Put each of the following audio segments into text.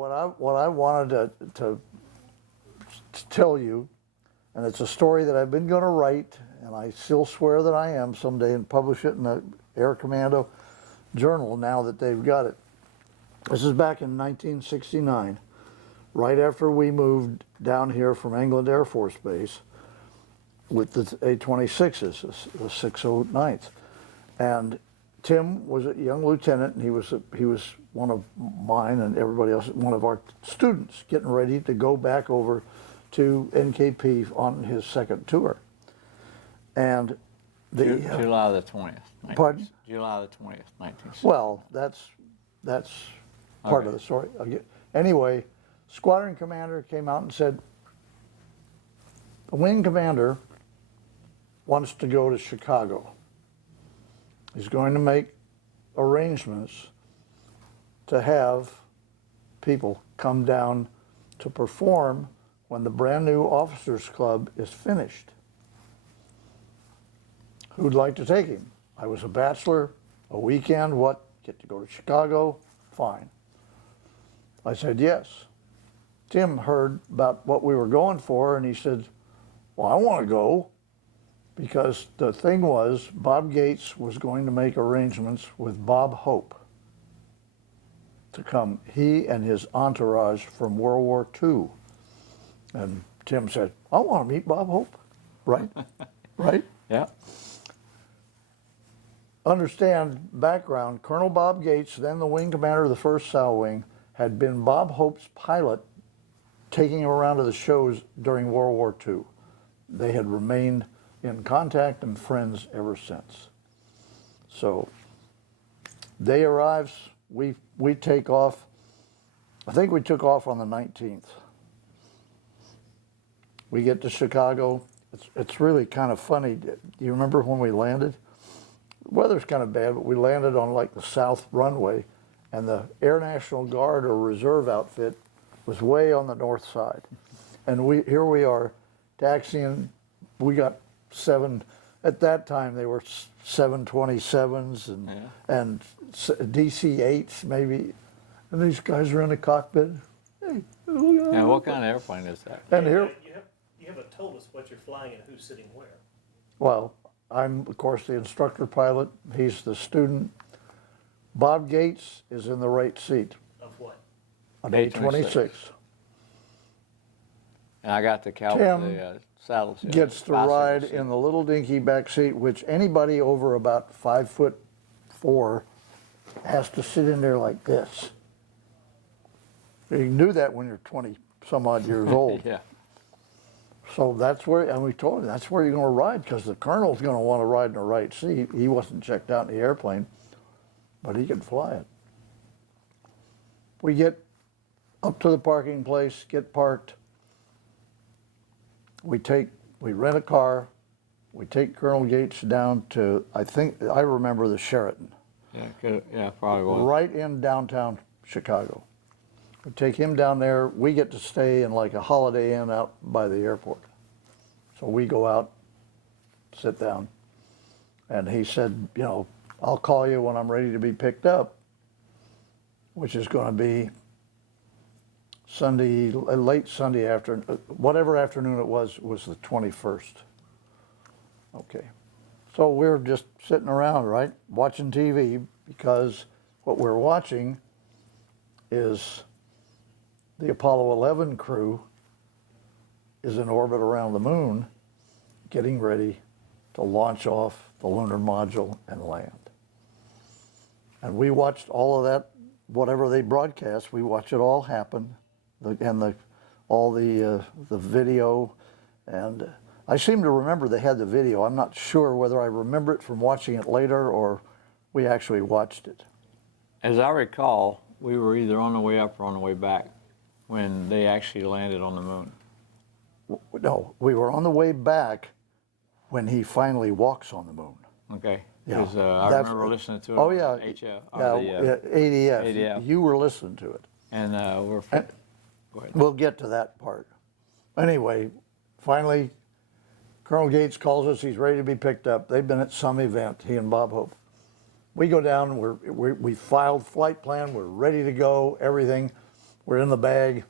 what I wanted to tell you, and it's a story that I've been going to write, and I still swear that I am someday, and publish it in the Air Commando Journal now that they've got it. This is back in 1969, right after we moved down here from England Air Force Base with the A26s, the 609th. And Tim was a young lieutenant, and he was one of mine and everybody else, one of our students getting ready to go back over to NKP on his second tour. And July the 20th. Pardon? July the 20th, 1960. Well, that's part of the story. Anyway, squadron commander came out and said, the wing commander wants to go to Chicago. He's going to make arrangements to have people come down to perform when the brand new officers club is finished. Who'd like to take him? I was a bachelor, a weekend, what? Get to go to Chicago? Fine. I said yes. Tim heard about what we were going for, and he said, well, I want to go, because the thing was, Bob Gates was going to make arrangements with Bob Hope to come, he and his entourage from World War II. And Tim said, I want to meet Bob Hope, right? Right? Yeah. Understand background, Colonel Bob Gates, then the wing commander of the 1st Sow Wing, had been Bob Hope's pilot taking him around to the shows during World War II. They had remained in contact and friends ever since. So day arrives, we take off. I think we took off on the 19th. We get to Chicago. It's really kind of funny. Do you remember when we landed? The weather's kind of bad, but we landed on like the south runway, and the Air National Guard or Reserve outfit was way on the north side. And here we are taxiing. We got at that time they were 727s and DC-8s maybe, and these guys are in the cockpit. Hey, and what kind of airplane is that? And here, you haven't told us what you're flying and who's sitting where. well, I'm of course the instructor pilot. He's the student. Bob Gates is in the right seat. Of what? An A26. And I got the Tim saddle. Gets to ride in the little dinky back seat, which anybody over about 5'4" has to sit in there like this. You can do that when you're 20 some odd years old. Yeah. So that's where, and we told him that's where you're going to ride, because the colonel's going to want to ride in the right seat. He wasn't checked out in the airplane, but he could fly it. We get up to the parking place, get parked. We rent a car. We take Colonel Gates down to, I remember the Sheraton. Yeah, probably was. Right in downtown Chicago. We take him down there. We get to stay in like a Holiday Inn out by the airport. So we go out, sit down, and he said, you know, I'll call you when I'm ready to be picked up, which is going to be Sunday, late Sunday afternoon, whatever afternoon it was the 21st. Okay. So we're just sitting around, right, watching TV, because what we're watching is the Apollo 11 crew is in orbit around the moon, getting ready to launch off the lunar module and land. And we watched all of that, whatever they broadcast, we watched it all happen, all the video, and I seem to remember they had the video. I'm not sure whether I remember it from watching it later or we actually watched it. As I recall, we were either on the way up or on the way back when they actually landed on the moon. No, we were on the way back when he finally walks on the moon. Okay. Yeah, Because I remember listening to it oh on yeah, HF, ADF. ADF. You were listening to it. And go ahead. We'll get to that part. Anyway, finally, Colonel Gates calls us. He's ready to be picked up. They've been at some event, he and Bob Hope. We go down. We filed flight plan. We're ready to go. Everything. We're in the bag,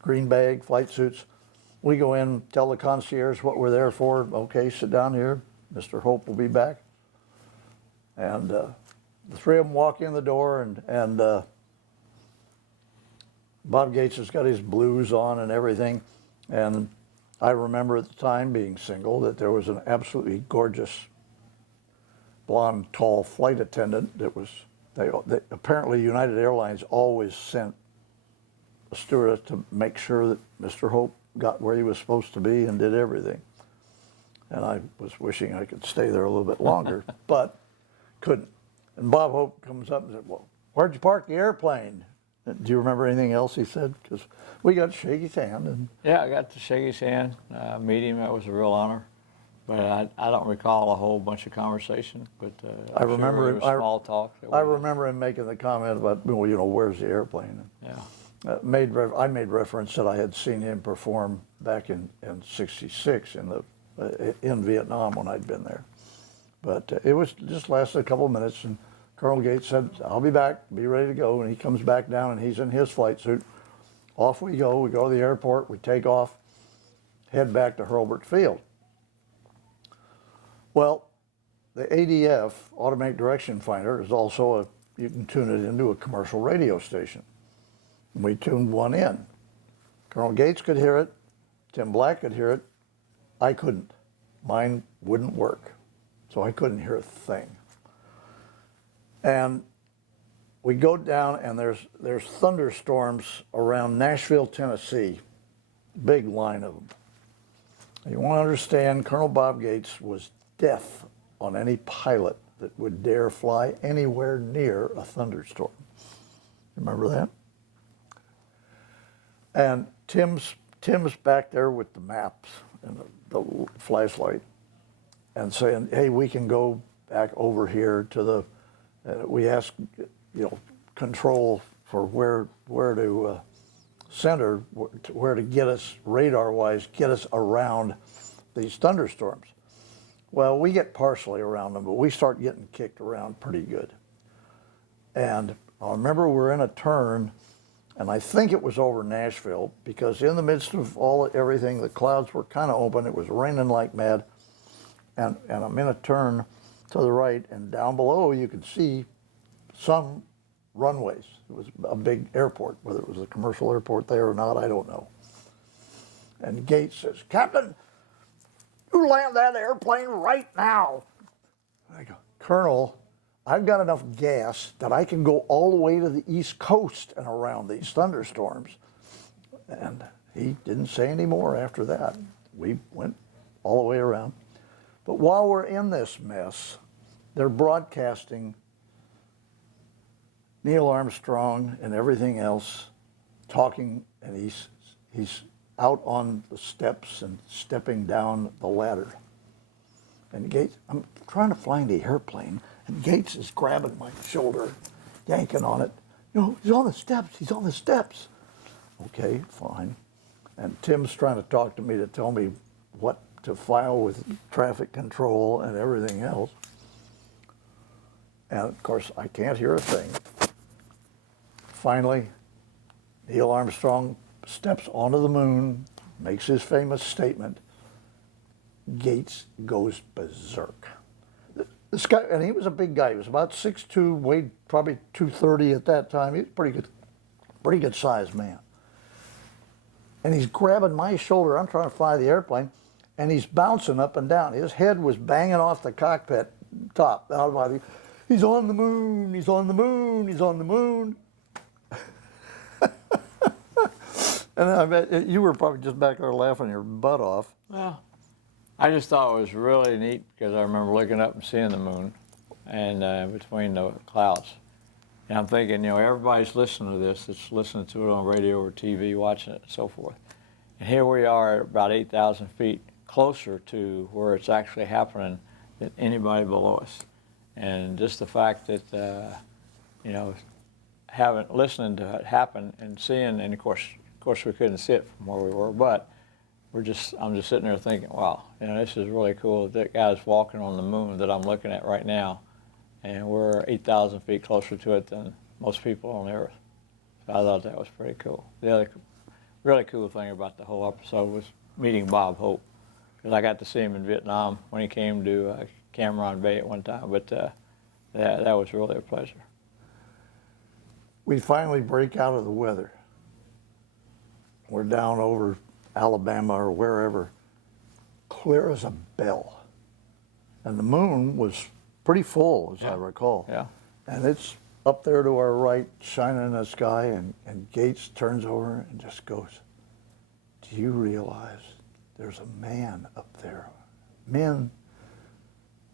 green bag, flight suits. We go in, tell the concierge what we're there for. Okay, sit down here. Mr. Hope will be back. And the three of them walk in the door, and Bob Gates has got his blues on and everything. And I remember at the time, being single, that there was an absolutely gorgeous blonde, tall flight attendant that was, apparently United Airlines always sent a stewardess to make sure that Mr. Hope got where he was supposed to be and did everything. And I was wishing I could stay there a little bit longer, but couldn't. And Bob Hope comes up and said, well, where'd you park the airplane? Do you remember anything else he said? Because we got to shake his hand. And Yeah, I got to shake his hand, meet him. That was a real honor. But I don't recall a whole bunch of conversation. But I remember it was small talk. I remember him making the comment about, well, you know, where's the airplane? Yeah. I made reference that I had seen him perform back in '66 in Vietnam when I'd been there. But it was just lasted a couple of minutes, and Colonel Gates said, I'll be back, be ready to go. And he comes back down, and he's in his flight suit. Off we go to the airport, we take off, head back to Hurlburt Field. Well, the ADF, Automatic Direction Finder, is also you can tune it into a commercial radio station. We tuned one in. Colonel Gates could hear it, Tim Black could hear it, I couldn't. Mine wouldn't work, so I couldn't hear a thing. And we go down, and there's thunderstorms around Nashville, Tennessee, big line of them. You want to understand, Colonel Bob Gates was death on any pilot that would dare fly anywhere near a thunderstorm. Remember that? And Tim's back there with the maps and the flashlight and saying, hey, we can go back over here to the, we asked, you know, control for where to center, where to get us radar-wise, get us around these thunderstorms. Well, we get partially around them, but we start getting kicked around pretty good. And I remember we're in a turn, and I think it was over Nashville, because in the midst of everything, the clouds were kind of open. It was raining like mad. And I'm in a turn to the right, and down below you could see some runways. It was a big airport. Whether it was a commercial airport there or not, I don't know. And Gates says, Captain, you land that airplane right now. I go, Colonel, I've got enough gas that I can go all the way to the East Coast and around these thunderstorms. And he didn't say any more after that. We went all the way around. But while we're in this mess, they're broadcasting Neil Armstrong and everything else talking, and he's out on the steps and stepping down the ladder. And Gates, I'm trying to find the airplane, and Gates is grabbing my shoulder, yanking on it. No, he's on the steps, he's on the steps. Okay, fine. And Tim's trying to talk to me to tell me what to file with traffic control and everything else. And of course, I can't hear a thing. Finally, Neil Armstrong steps onto the moon, makes his famous statement. Gates goes berserk. This guy, and he was a big guy. He was about 6'2", weighed probably 230 at that time. He was pretty good sized man. And he's grabbing my shoulder. I'm trying to fly the airplane, and he's bouncing up and down. His head was banging off the cockpit top. He's on the moon. He's on the moon. He's on the moon. And I bet you were probably just back there laughing your butt off. Well, I just thought it was really neat because I remember looking up and seeing the moon and between the clouds. And I'm thinking, you know, everybody's listening to this. It's listening to it on radio or TV, watching it, and so forth. And here we are at about 8,000 feet closer to where it's actually happening than anybody below us. And just the fact that, you know, listening to it happen and seeing, and of course we couldn't see it from where we were, but I'm just sitting there thinking, wow, you know, this is really cool. That guy's walking on the moon that I'm looking at right now, and we're 8,000 feet closer to it than most people on the Earth. So I thought that was pretty cool. The other really cool thing about the whole episode was meeting Bob Hope, because I got to see him in Vietnam when he came to Cameron Bay at one time. But that was really a pleasure. We finally break out of the weather. We're down over Alabama or wherever, clear as a bell. And the moon was pretty full, as I recall. Yeah. And it's up there to our right, shining in the sky, and Gates turns over and just goes, "Do you realize there's a man up there? Men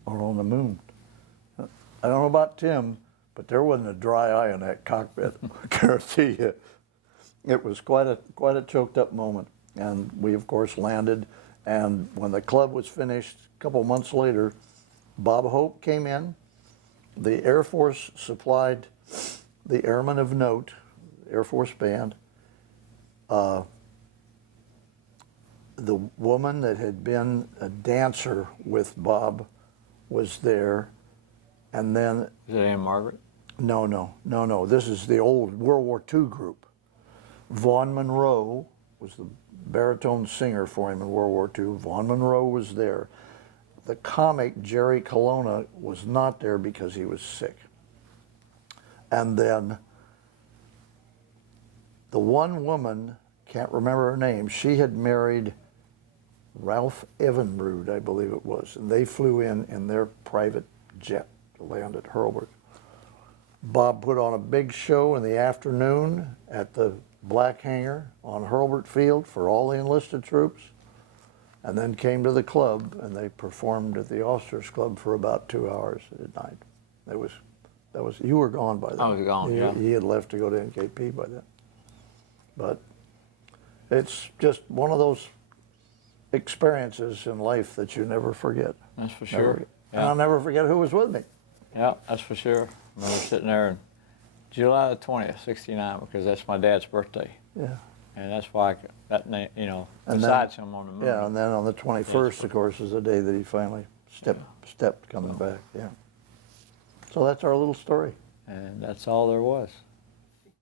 are on the moon." I don't know about Tim, but there wasn't a dry eye in that cockpit. I guarantee you. It was quite a choked up moment. And we, of course, landed. And when the club was finished, a couple months later, Bob Hope came in. The Air Force supplied the Airmen of Note, Air Force Band. The woman that had been a dancer with Bob was there. And then, Is it Ann Margaret? no. This is the old World War II group. Vaughn Monroe was the baritone singer for him in World War II. Vaughn Monroe was there. The comic Jerry Colonna was not there because he was sick. And then the one woman, can't remember her name, she had married Ralph Evenbrud, I believe it was, and they flew in their private jet to land at Hurlburt. Bob put on a big show in the afternoon at the Black Hangar on Hurlburt Field for all the enlisted troops, and then came to the club, and they performed at the Officers Club for about 2 hours at night. That was you were gone by then. I was gone, yeah. He had left to go to NKP by then. But it's just one of those experiences in life that you never forget. That's for Never sure. forget. Yeah. And I'll never forget who was with me. Yeah, that's for sure. I remember sitting there in July the 20th, 69, because that's my dad's birthday. Yeah. And that's why that name, And besides him on the moon. Yeah, and then on the 21st, of course, is the day that he finally stepped coming back. Yeah. So that's our little story. And that's all there was.